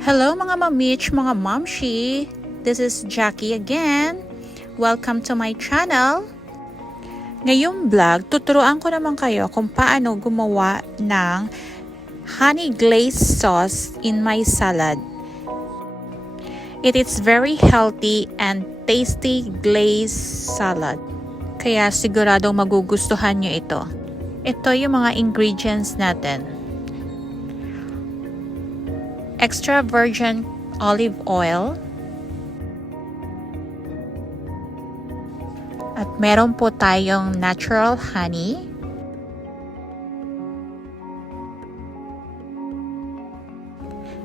Hello mga mamich, mga mamshi! This is Jackie again. Welcome to my channel. Ngayong vlog, tuturuan ko naman kayo kung paano gumawa ng honey glazed sauce in my salad. It is very healthy and tasty glazed salad. Kaya siguradong magugustuhan nyo ito. Ito yung mga ingredients natin. Extra virgin olive oil. At meron po tayong natural honey.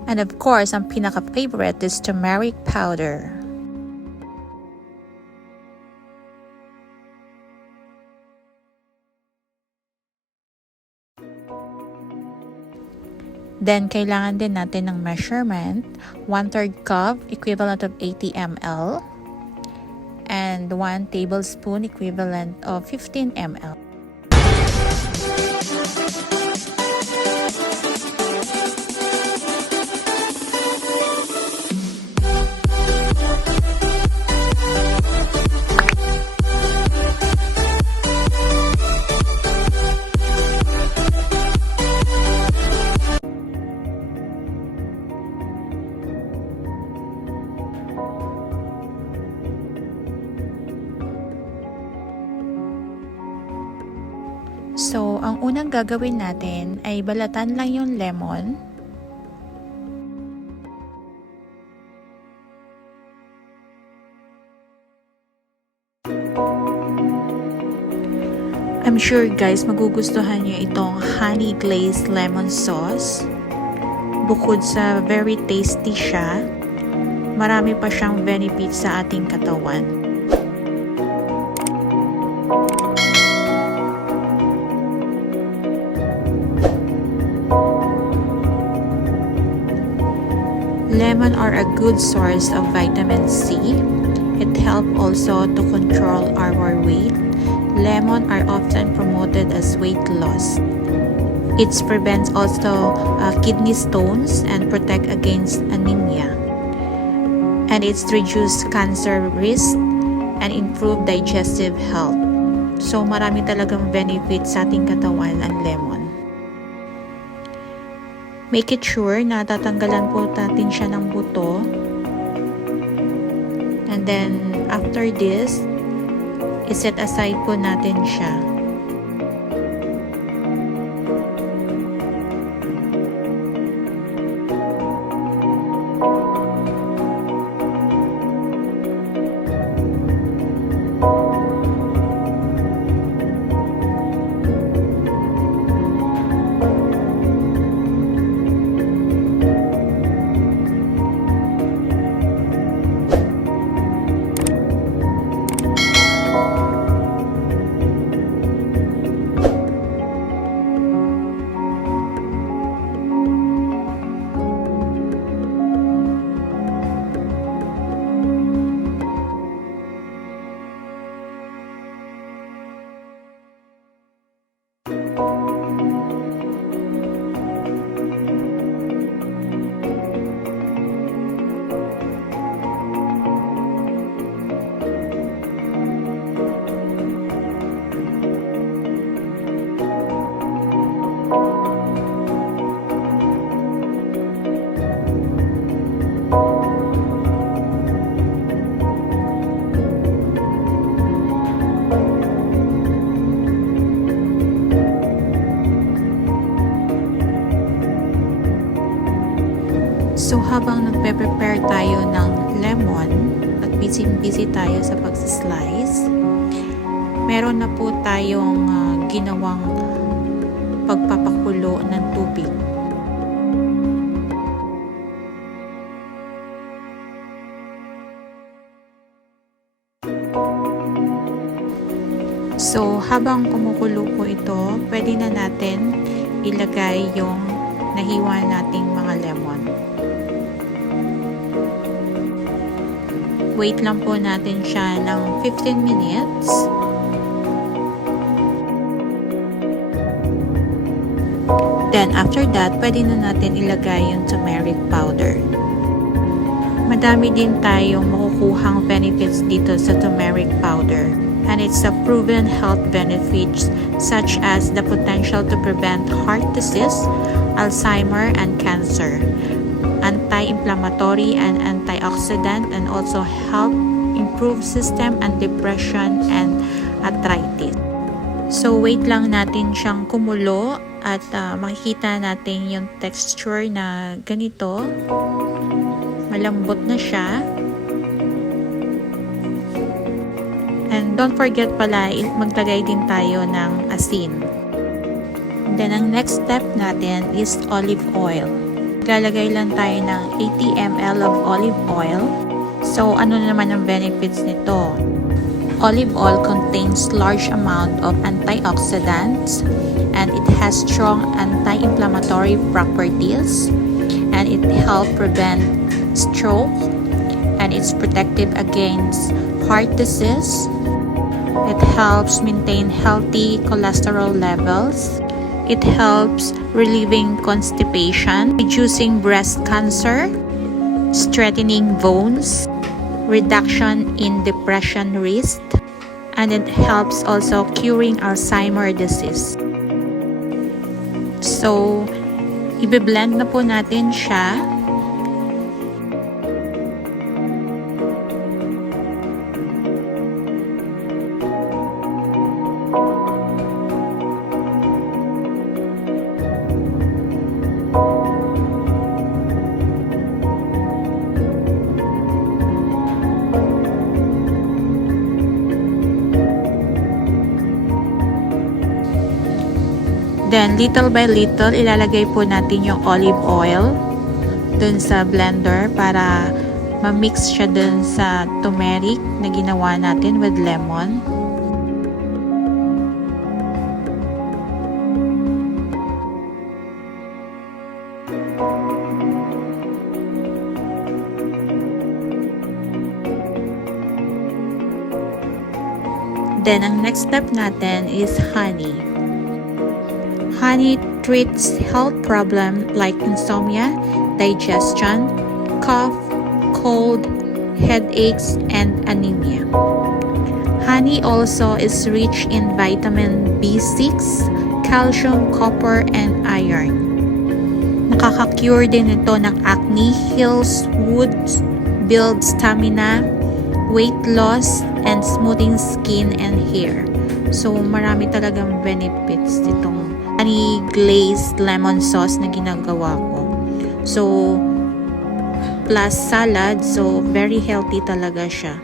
And of course, ang pinaka-favorite is turmeric powder. Then, kailangan din natin ng measurement, 1/3 cup, equivalent of 80 ml, and 1 tablespoon, equivalent of 15 ml. So, ang unang gagawin natin ay balatan lang yung lemon. I'm sure guys, magugustuhan nyo itong honey glazed lemon sauce. Bukod sa very tasty siya, marami pa siyang benefits sa ating katawan. Lemon are a good source of vitamin C. It helps also to control our weight. Lemon are often promoted as weight loss. It prevents also kidney stones and protect against anemia. And it's reduce cancer risk and improve digestive health. So marami talagang benefits sa ating katawan ang lemon. Make it sure na tatanggalan po natin siya ng buto. And then, after this, iset aside po natin siya. So habang nagpe-prepare tayo ng lemon at busy tayo sa pag-slice, meron na po tayong ginawang pagpapakulo ng tubig. So habang kumukulo po ito, pwede na natin ilagay yung nahiwa nating mga lemon. Wait lang po natin siya ng 15 minutes. Then after that, pwede na natin ilagay yung turmeric powder. Madami din tayong makukuhang benefits dito sa turmeric powder. And it's a proven health benefits such as the potential to prevent heart disease, Alzheimer, and cancer, anti-inflammatory and antioxidant, and also help improve system and depression and arthritis. So wait lang natin siyang kumulo at makikita natin yung texture na ganito. Malambot na siya. And don't forget pala, maglagay din tayo ng asin. Then, ang next step natin is olive oil. Lalagay lang tayo ng 80 ml of olive oil. So, ano naman ang benefits nito? Olive oil contains large amount of antioxidants and it has strong anti-inflammatory properties and it helps prevent stroke and it's protective against heart disease. It helps maintain healthy cholesterol levels. It helps relieving constipation, reducing breast cancer, strengthening bones, reduction in depression risk, and it helps also curing Alzheimer disease. So, i-blend na po natin siya. Then, little by little, ilalagay po natin yung olive oil dun sa blender para ma-mix siya dun sa turmeric na ginawa natin with lemon. Then, ang next step natin is honey. Honey treats health problems like insomnia, digestion, cough, cold, headaches, and anemia. Honey also is rich in vitamin B6, calcium, copper, and iron. Nakaka-cure din ito ng acne, heals wounds, builds stamina, weight loss, and smoothing skin and hair. So, marami talagang benefits itong honey glazed lemon sauce na ginagawa ko. So, plus salad. So, very healthy talaga siya.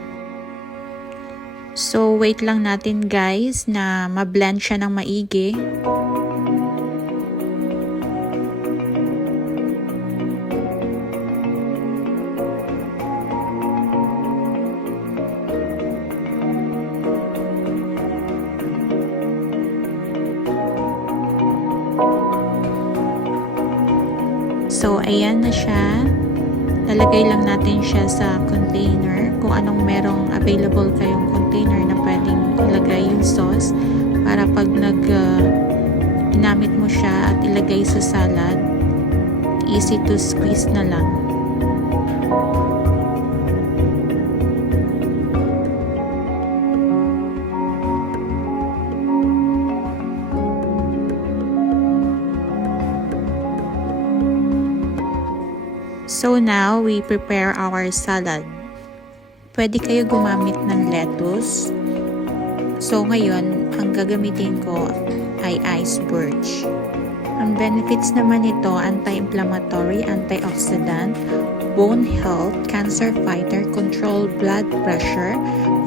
So, wait lang natin guys na ma-blend siya ng maigi. So, ayan na siya. Lalagay lang natin siya sa container. Kung anong merong available kayong container na pwedeng ilagay yung sauce para pag inamit mo siya at ilagay sa salad, easy to squeeze na lang. So now, we prepare our salad. Pwede kayo gumamit ng lettuce. So ngayon, ang gagamitin ko ay iceberg. Ang benefits naman nito, anti-inflammatory, antioxidant, bone health, cancer fighter, control blood pressure,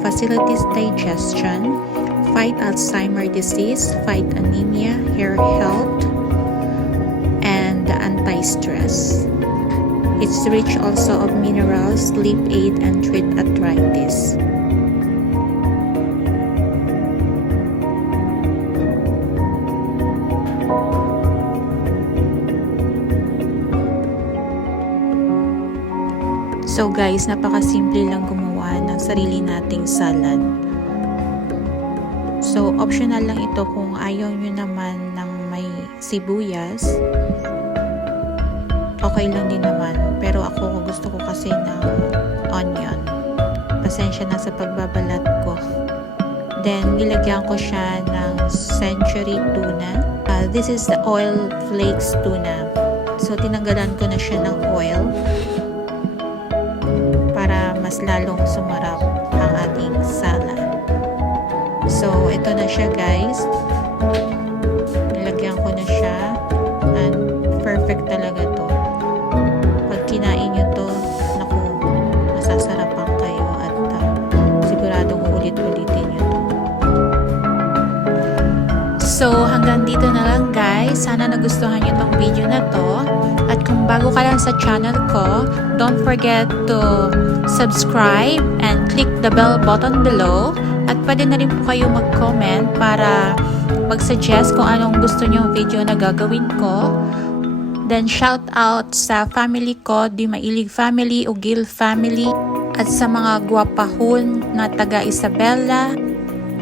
facilitates digestion, fight Alzheimer disease, fight anemia, hair health, and anti-stress. It's rich also of minerals, sleep aid, and treat arthritis. So guys, napakasimple lang gumawa ng sarili nating salad. So optional lang ito kung ayaw nyo naman ng may sibuyas. Okay lang din naman. Pero ako gusto ko kasi ng onion. Pasensya na sa pagbabalat ko. Then, nilagyan ko siya ng century tuna. This is the oil flakes tuna. So, tinanggalan ko na siya ng oil para mas lalong sumarap ang ating salad. So, ito na siya guys. Nilagyan ko na siya. And perfect talaga to. Pag kinain nyo to, naku, masasarapan kayo at siguradong ulit-ulitin nyo to. So, hanggang dito na lang guys. Sana nagustuhan nyo tong video na to. At kung bago ka lang sa channel ko, don't forget to subscribe and click the bell button below. At pwede na rin po kayo mag-comment para mag-suggest kung anong gusto nyo video na gagawin ko. Then shout out sa family ko, Dimailig family, Ugil family, at sa mga guwapahon na taga Isabela,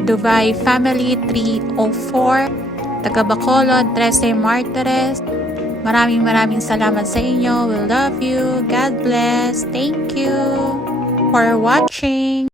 Dubai family 304, taga Bacolod, 13 Martires. Maraming salamat sa inyo. We love you. God bless. Thank you for watching.